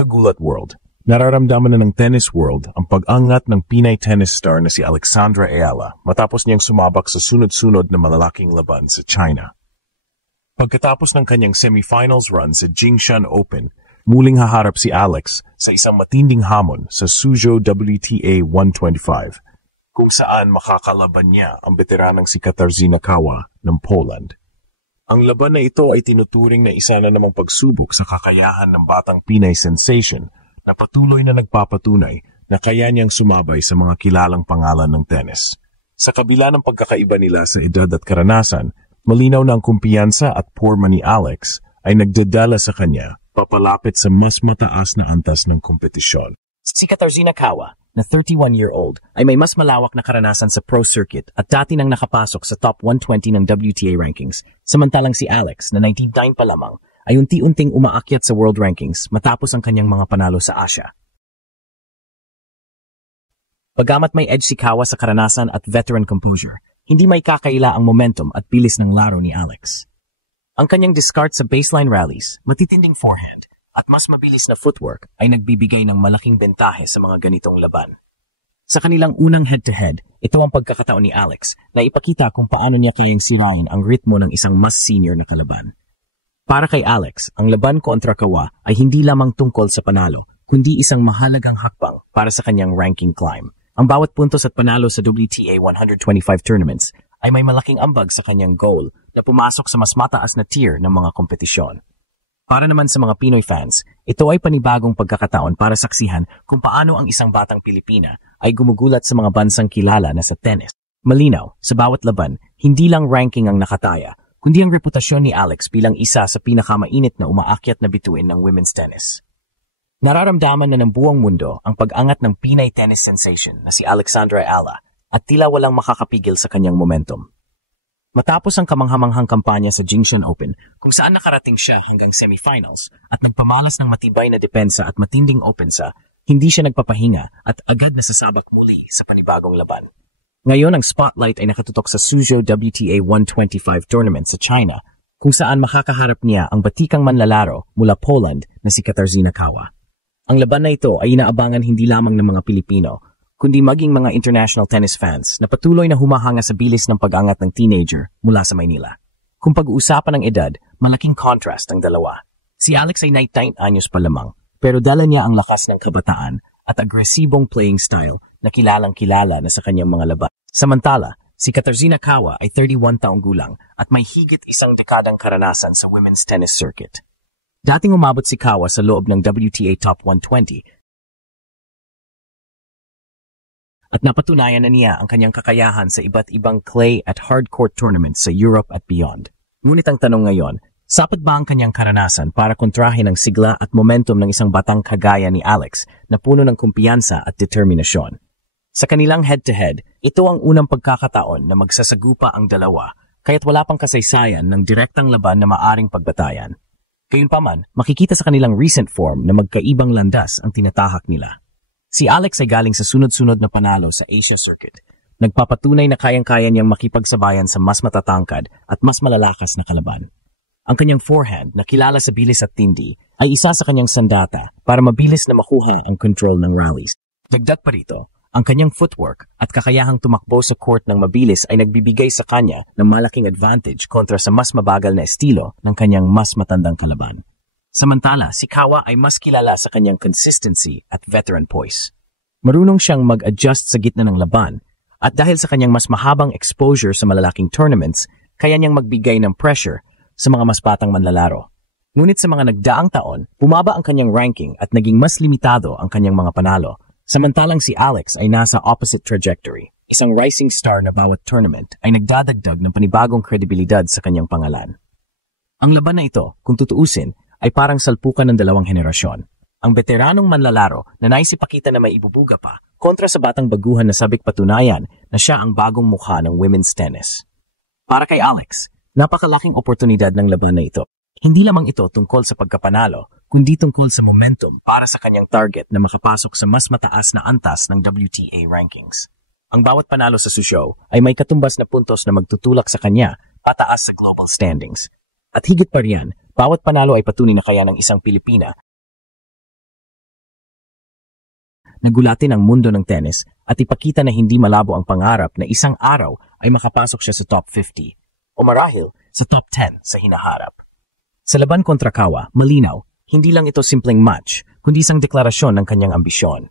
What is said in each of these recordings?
Kagulat World. Nararamdaman na ng tennis world ang pag-angat ng Pinay tennis star na si Alexandra Ayala matapos niyang sumabak sa sunod-sunod na malalaking laban sa China. Pagkatapos ng kanyang semifinals run sa Jingshan Open, muling haharap si Alex sa isang matinding hamon sa Suzhou WTA 125, kung saan makakalaban niya ang veteranang si Katarzyna Kawa ng Poland. Ang laban na ito ay tinuturing na isa na namang pagsubok sa kakayahan ng batang Pinay sensation na patuloy na nagpapatunay na kaya niyang sumabay sa mga kilalang pangalan ng tennis. Sa kabila ng pagkakaiba nila sa edad at karanasan, malinaw na ang kumpiyansa at porma ni Alex ay nagdadala sa kanya papalapit sa mas mataas na antas ng kompetisyon. Si Katarzyna Kawa, na 31-year-old, ay may mas malawak na karanasan sa pro circuit at dati nang nakapasok sa top 120 ng WTA rankings, samantalang si Alex, na 99 pa lamang, ay unti-unting umaakyat sa world rankings matapos ang kanyang mga panalo sa Asia. Bagamat may edge si Kawa sa karanasan at veteran composure, hindi may kakaila ang momentum at bilis ng laro ni Alex. Ang kanyang discard sa baseline rallies, matitinding forehand, at mas mabilis na footwork ay nagbibigay ng malaking bentahe sa mga ganitong laban. Sa kanilang unang head-to-head, ito ang pagkakataon ni Alex na ipakita kung paano niya kayang sirain ang ritmo ng isang mas senior na kalaban. Para kay Alex, ang laban kontra Kawa ay hindi lamang tungkol sa panalo, kundi isang mahalagang hakbang para sa kanyang ranking climb. Ang bawat puntos at panalo sa WTA 125 tournaments ay may malaking ambag sa kanyang goal na pumasok sa mas mataas na tier ng mga kompetisyon. Para naman sa mga Pinoy fans, ito ay panibagong pagkakataon para saksihan kung paano ang isang batang Pilipina ay gumugulat sa mga bansang kilala na sa tennis. Malinaw, sa bawat laban, hindi lang ranking ang nakataya, kundi ang reputasyon ni Alex bilang isa sa pinakamainit na umaakyat na bituin ng women's tennis. Nararamdaman na ng buong mundo ang pag-angat ng Pinay tennis sensation na si Alexandra Ayala at tila walang makakapigil sa kanyang momentum. Matapos ang kamanghamanghang kampanya sa Jingshan Open, kung saan nakarating siya hanggang semifinals at nagpamalas ng matibay na depensa at matinding opensa, hindi siya nagpapahinga at agad nasasabak muli sa panibagong laban. Ngayon ang spotlight ay nakatutok sa Suzhou WTA 125 tournament sa China, kung saan makakaharap niya ang batikang manlalaro mula Poland na si Katarzyna Kawa. Ang laban na ito ay inaabangan hindi lamang ng mga Pilipino, kundi maging mga international tennis fans na patuloy na humahanga sa bilis ng pag-angat ng teenager mula sa Maynila. Kung pag-uusapan ng edad, malaking contrast ang dalawa. Si Alex ay 19 anyos pa lamang, pero dala niya ang lakas ng kabataan at agresibong playing style na kilalang-kilala na sa kanyang mga laban. Samantala, si Katarzyna Kawa ay 31 taong gulang at may higit isang dekadang karanasan sa women's tennis circuit. Dating umabot si Kawa sa loob ng WTA Top 120, at napatunayan na niya ang kanyang kakayahan sa iba't ibang clay at hardcourt tournaments sa Europe at beyond. Ngunit ang tanong ngayon, sapat ba ang kanyang karanasan para kontrahin ang sigla at momentum ng isang batang kagaya ni Alex na puno ng kumpiyansa at determinasyon? Sa kanilang head-to-head, ito ang unang pagkakataon na magsasagupa ang dalawa, kaya't wala pang kasaysayan ng direktang laban na maaring pagbatayan. Gayunpaman, makikita sa kanilang recent form na magkaibang landas ang tinatahak nila. Si Alex ay galing sa sunod-sunod na panalo sa Asia Circuit. Nagpapatunay na kayang-kaya niyang makipagsabayan sa mas matatangkad at mas malalakas na kalaban. Ang kanyang forehand na kilala sa bilis at tindi ay isa sa kanyang sandata para mabilis na makuha ang control ng rallies. Dagdag pa rito, ang kanyang footwork at kakayahang tumakbo sa court ng mabilis ay nagbibigay sa kanya ng malaking advantage kontra sa mas mabagal na estilo ng kanyang mas matandang kalaban. Samantala, si Kawa ay mas kilala sa kanyang consistency at veteran poise. Marunong siyang mag-adjust sa gitna ng laban at dahil sa kanyang mas mahabang exposure sa malalaking tournaments, kaya niyang magbigay ng pressure sa mga mas batang manlalaro. Ngunit sa mga nagdaang taon, bumaba ang kanyang ranking at naging mas limitado ang kanyang mga panalo. Samantalang si Alex ay nasa opposite trajectory. Isang rising star na bawat tournament ay nagdadagdag ng panibagong kredibilidad sa kanyang pangalan. Ang laban na ito, kung tutuusin, ay parang salpukan ng dalawang henerasyon. Ang veteranong manlalaro na naisipakita na may ibubuga pa kontra sa batang baguhan na sabik patunayan na siya ang bagong mukha ng women's tennis. Para kay Alex, napakalaking oportunidad ng laban na ito. Hindi lamang ito tungkol sa pagkapanalo, kundi tungkol sa momentum para sa kanyang target na makapasok sa mas mataas na antas ng WTA rankings. Ang bawat panalo sa Suzhou ay may katumbas na puntos na magtutulak sa kanya pataas sa global standings. At higit pa riyan, bawat panalo ay patunay na kaya ng isang Pilipina nagulatin ang mundo ng tennis at ipakita na hindi malabo ang pangarap na isang araw ay makapasok siya sa top 50 o marahil sa top 10 sa hinaharap. Sa laban kontra Kawa, malinaw, hindi lang ito simpleng match, kundi isang deklarasyon ng kanyang ambisyon.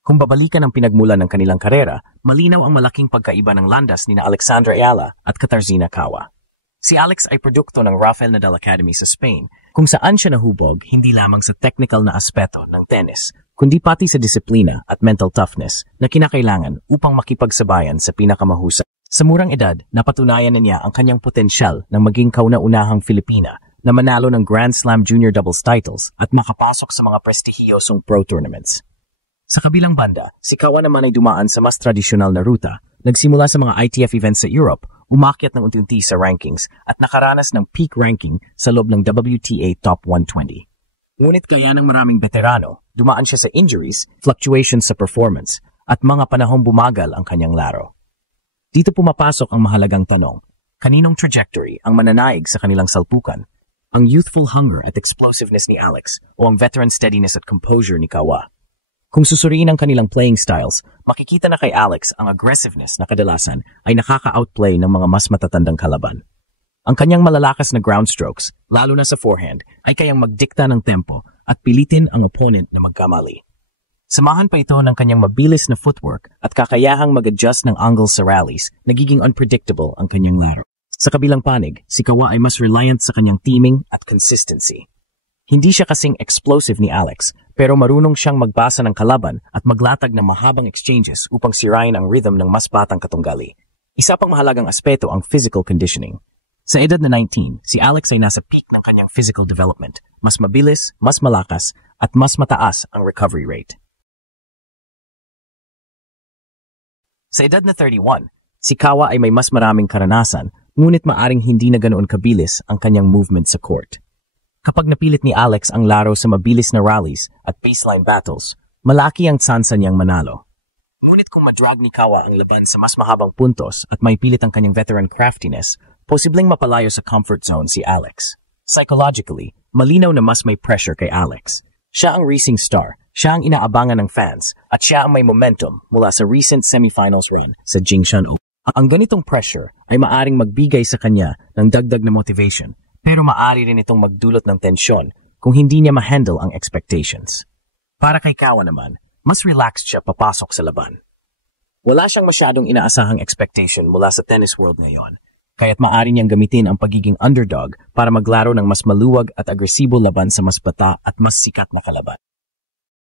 Kung babalikan ang pinagmulan ng kanilang karera, malinaw ang malaking pagkaiba ng landas ni Alexandra Ayala at Katarzyna Kawa. Si Alex ay produkto ng Rafael Nadal Academy sa Spain, kung saan siya nahubog hindi lamang sa technical na aspeto ng tennis, kundi pati sa disiplina at mental toughness na kinakailangan upang makipagsabayan sa pinakamahusay. Sa murang edad, napatunayan na niya ang kanyang potensyal ng maging kauna-unahang Filipina na manalo ng Grand Slam Junior Doubles titles at makapasok sa mga prestihiyosong pro tournaments. Sa kabilang banda, si Kawa naman ay dumaan sa mas tradisyonal na ruta, nagsimula sa mga ITF events sa Europe, umakyat ng unti-unti sa rankings at nakaranas ng peak ranking sa loob ng WTA Top 120. Ngunit kaya ng maraming veterano, dumaan siya sa injuries, fluctuations sa performance, at mga panahong bumagal ang kanyang laro. Dito pumapasok ang mahalagang tanong, kaninong trajectory ang mananaig sa kanilang salpukan? Ang youthful hunger at explosiveness ni Alex o ang veteran steadiness at composure ni Kawa? Kung susuriin ang kanilang playing styles, makikita na kay Alex ang aggressiveness na kadalasan ay nakaka-outplay ng mga mas matatandang kalaban. Ang kanyang malalakas na ground strokes, lalo na sa forehand, ay kayang magdikta ng tempo at pilitin ang opponent na magkamali. Samahan pa ito ng kanyang mabilis na footwork at kakayahang mag-adjust ng angles sa rallies, nagiging unpredictable ang kanyang laro. Sa kabilang panig, si Kawa ay mas reliant sa kanyang teaming at consistency. Hindi siya kasing explosive ni Alex, pero marunong siyang magbasa ng kalaban at maglatag ng mahabang exchanges upang sirain ang rhythm ng mas batang katunggali. Isa pang mahalagang aspeto ang physical conditioning. Sa edad na 19, si Alex ay nasa peak ng kanyang physical development, mas mabilis, mas malakas, at mas mataas ang recovery rate. Sa edad na 31, si Kawa ay may mas maraming karanasan, ngunit maaring hindi na ganoon kabilis ang kanyang movement sa court. Kapag napilit ni Alex ang laro sa mabilis na rallies at baseline battles, malaki ang tsansa niyang manalo. Ngunit kung madrag ni Kawa ang laban sa mas mahabang puntos at may pilit ang kanyang veteran craftiness, posibleng mapalayo sa comfort zone si Alex. Psychologically, malinaw na mas may pressure kay Alex. Siya ang racing star, siya ang inaabangan ng fans, at siya ang may momentum mula sa recent semifinals run sa Jingshan Open. Ang ganitong pressure ay maaring magbigay sa kanya ng dagdag na motivation, pero maaari rin itong magdulot ng tensyon kung hindi niya ma-handle ang expectations. Para kay Kawa naman, mas relaxed siya papasok sa laban. Wala siyang masyadong inaasahang expectation mula sa tennis world ngayon, kaya't maaari niyang gamitin ang pagiging underdog para maglaro ng mas maluwag at agresibo laban sa mas bata at mas sikat na kalaban.